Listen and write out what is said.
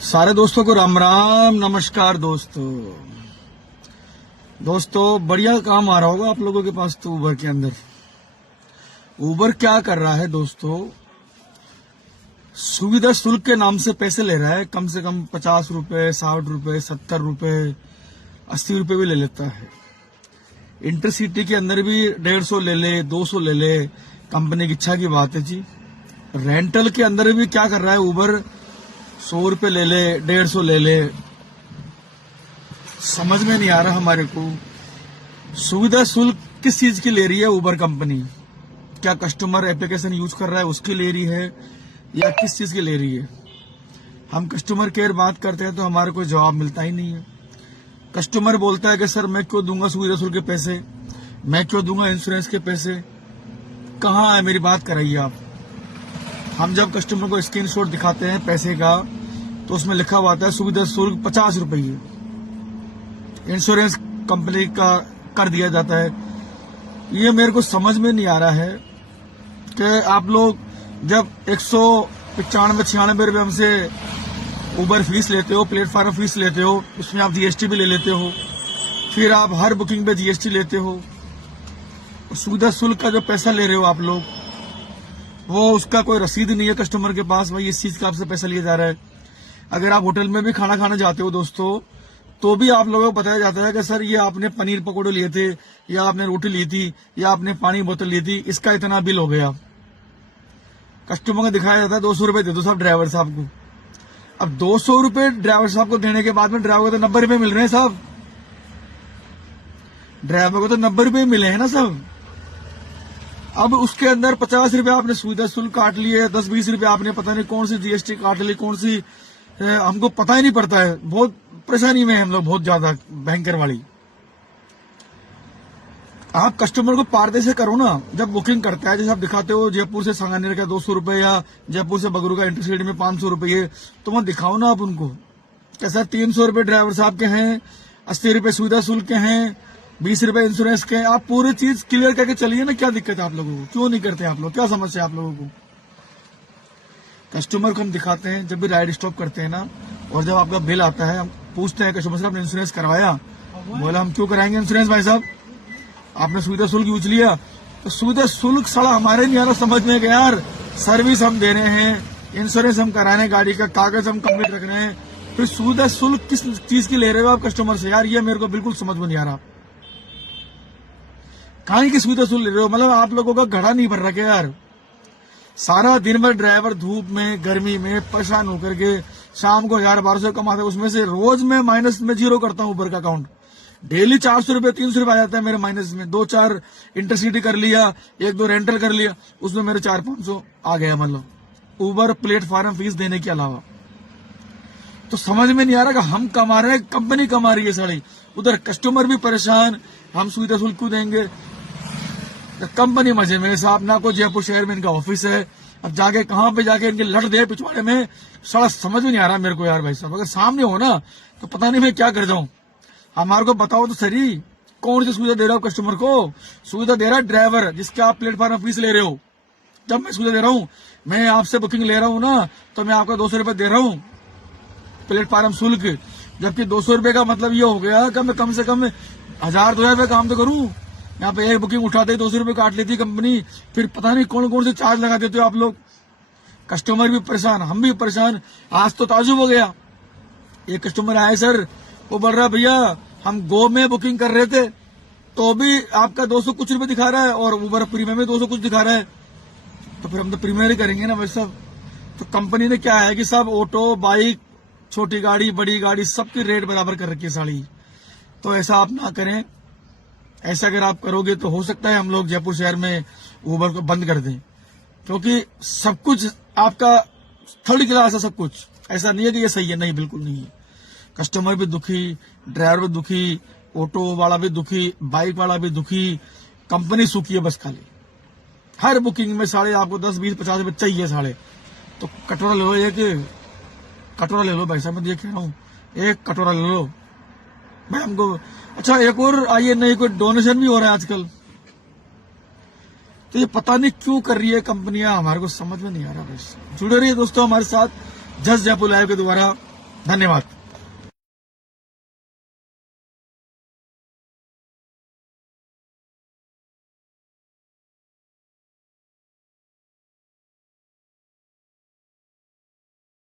सारे दोस्तों को राम राम नमस्कार। दोस्तों बढ़िया काम आ रहा होगा आप लोगों के पास। तो उबर के अंदर उबर क्या कर रहा है दोस्तों, सुविधा शुल्क के नाम से पैसे ले रहा है। कम से कम 50 रुपए, 60 रुपए, 70 रुपए, 80 रुपए भी ले लेता है। इंटरसिटी के अंदर भी 150 ले ले, 200 ले ले, कंपनी की इच्छा की बात है जी। रेंटल के अंदर भी क्या कर रहा है उबर, 100 रुपए ले ले, 150 ले ले। समझ में नहीं आ रहा हमारे को सुविधा शुल्क किस चीज की ले रही है उबर कंपनी। क्या कस्टमर एप्लीकेशन यूज कर रहा है उसकी ले रही है या किस चीज की ले रही है। हम कस्टमर केयर बात करते हैं तो हमारे को जवाब मिलता ही नहीं है। कस्टमर बोलता है कि सर मैं क्यों दूंगा सुविधा शुल्क के पैसे, मैं क्यों दूंगा इंश्योरेंस के पैसे। कहाँ है मेरी बात कराइए आप। हम जब कस्टमर को स्क्रीनशॉट दिखाते हैं पैसे का तो उसमें लिखा हुआ आता है सुविधा शुल्क 50 रुपये, इंश्योरेंस कंपनी का कर दिया जाता है। ये मेरे को समझ में नहीं आ रहा है कि आप लोग जब 195-96 रुपये हमसे उबर फीस लेते हो, प्लेटफॉर्म फीस लेते हो, उसमें आप जीएसटी भी ले लेते हो, फिर आप हर बुकिंग पे जीएसटी लेते हो। सुविधा शुल्क का जो पैसा ले रहे हो आप लोग, वो उसका कोई रसीद नहीं है कस्टमर के पास, भाई इस चीज का आपसे पैसा लिया जा रहा है। अगर आप होटल में भी खाना खाने जाते हो दोस्तों, तो भी आप लोगों को बताया जाता है कि सर ये आपने पनीर पकौड़े लिए थे, या आपने रोटी ली थी, या आपने पानी बोतल ली थी, इसका इतना बिल हो गया। कस्टमर को दिखाया जाता है 200 रुपए दे दो साहब ड्राइवर साहब को। अब 200 रुपए ड्राइवर साहब को देने के बाद में ड्राइवर को तो 90 रुपए मिल रहे हैं साहब। ड्राइवर को तो 90 रुपए मिले हैं ना साहब। अब उसके अंदर 50 रुपए आपने सुविधा शुल्क काट लिए, 10-20 रुपए आपने पता नहीं कौन सी जीएसटी काट ली, कौन सी हमको पता ही नहीं पड़ता है। बहुत परेशानी में हम लोग, बहुत ज्यादा भयंकर वाली। आप कस्टमर को पारदर्शी करो ना। जब बुकिंग करता है जैसे आप दिखाते हो जयपुर से सांगानेर का 200 रुपए या जयपुर से बगरू का इंटरसिटी में 500 रुपये, तो वहां दिखाओ ना आप उनको कैसा 300 रुपए ड्राइवर साहब के हैं, 80 रुपए सुविधा शुल्क के हैं, 20 रुपए इंश्योरेंस के। आप पूरी चीज क्लियर करके चलिए ना। क्या दिक्कत है आप लोगों को, क्यों नहीं करते आप लोग, क्या समस्या है आप लोगों को। कस्टमर को हम दिखाते हैं जब भी राइड स्टॉप करते हैं ना, और जब आपका बिल आता है हम पूछते हैं कस्टमर से आपने इंश्योरेंस करवाया, बोला हम क्यों कराएंगे इंश्योरेंस भाई साहब, आपने सुविधा शुल्क यूज लिया। तो सुविधा शुल्क साला हमारे नहीं आ रहा समझ में कि यार सर्विस हम दे रहे हैं, इंश्योरेंस हम करा रहे हैं, गाड़ी का कागज हम कंप्लीट रख रहे हैं, फिर सुविधा शुल्क किस चीज की ले रहे हो आप कस्टमर से। यार ये मेरे को बिल्कुल समझ में नहीं आ रहा। कहीं की सुविधा शुल्क ले रहे हो, मतलब आप लोगों का घड़ा नहीं भर रहा क्या यार। सारा दिन भर ड्राइवर धूप में गर्मी में परेशान होकर के शाम को 1000-1200 कमाते, उसमें से रोज मैं माइनस में जीरो करता हूँ उबर का अकाउंट। डेली 400 रुपए 300 रुपए आ जाता है मेरे माइनस में। 2-4 इंटरसिटी कर लिया, 1-2 रेंटल कर लिया, उसमें मेरे 400-500 आ गया, मतलब उबर प्लेटफॉर्म फीस देने के अलावा। तो समझ में नहीं आ रहा कि हम कमा रहे हैं, कंपनी कमा रही है साड़ी, उधर कस्टमर भी परेशान, हम सुविधा शुल्क क्यों देंगे। कंपनी मजे में साहब ना, को जयपुर शहर में इनका ऑफिस है, अब जाके कहां पे जाके इनके लड़ दे पिछवाड़े में, साला समझ में नहीं आ रहा मेरे को यार भाई साहब। अगर सामने हो ना तो पता नहीं मैं क्या कर जाऊं। हमारे को बताओ तो सही, कौन सी सुविधा दे रहा हूं कस्टमर को। सुविधा दे रहा है ड्राइवर जिसके आप प्लेटफॉर्म फीस ले रहे हो। जब मैं सुविधा दे रहा हूं, मैं आपसे बुकिंग ले रहा हूं ना, तो मैं आपको 200 रुपए दे रहा हूं प्लेटफॉर्म शुल्क, जबकि 200 रुपए का मतलब ये हो गया कि मैं कम से कम 1000-2000 रुपए काम तो करूं। यहाँ पे एक बुकिंग उठाते 200 रुपए काट लेती कंपनी, फिर पता नहीं कौन कौन से चार्ज लगा देते हो आप लोग। कस्टमर भी परेशान, हम भी परेशान। आज तो ताजुब हो गया, एक कस्टमर आए सर, वो बोल रहा भैया हम गो में बुकिंग कर रहे थे तो भी आपका 200 कुछ रुपए दिखा रहा है और उबर प्रीमियम में 200 कुछ दिखा रहा है, तो फिर हम तो प्रीमियम ही करेंगे ना भाई साहब। तो कंपनी ने क्या है कि सब ऑटो, बाइक, छोटी गाड़ी, बड़ी गाड़ी, सबकी रेट बराबर कर रखी है साड़ी। तो ऐसा आप ना करें। ऐसा अगर आप करोगे तो हो सकता है हम लोग जयपुर शहर में उबर को बंद कर दें, क्योंकि सब कुछ आपका थर्ड क्लास है। सब कुछ ऐसा नहीं है कि ये सही है, नहीं बिल्कुल नहीं है। कस्टमर भी दुखी, ड्राइवर भी दुखी, ऑटो वाला भी दुखी, बाइक वाला भी दुखी, कंपनी सुखी है बस खाली। हर बुकिंग में साढ़े आपको 10-20-50 रुपए चाहिए साढ़े। तो कटोरा ले लो, एक कटोरा ले लो भाई साहब, मैं देख रहा हूँ, एक कटोरा ले लो भाई हमको। अच्छा एक और आइए, नहीं कोई डोनेशन भी हो रहा है आजकल। तो ये पता नहीं क्यों कर रही है कंपनियां, हमारे को समझ में नहीं आ रहा। बस जुड़े रहिए दोस्तों हमारे साथ जस्ट जयपुर लाइव के द्वारा। धन्यवाद।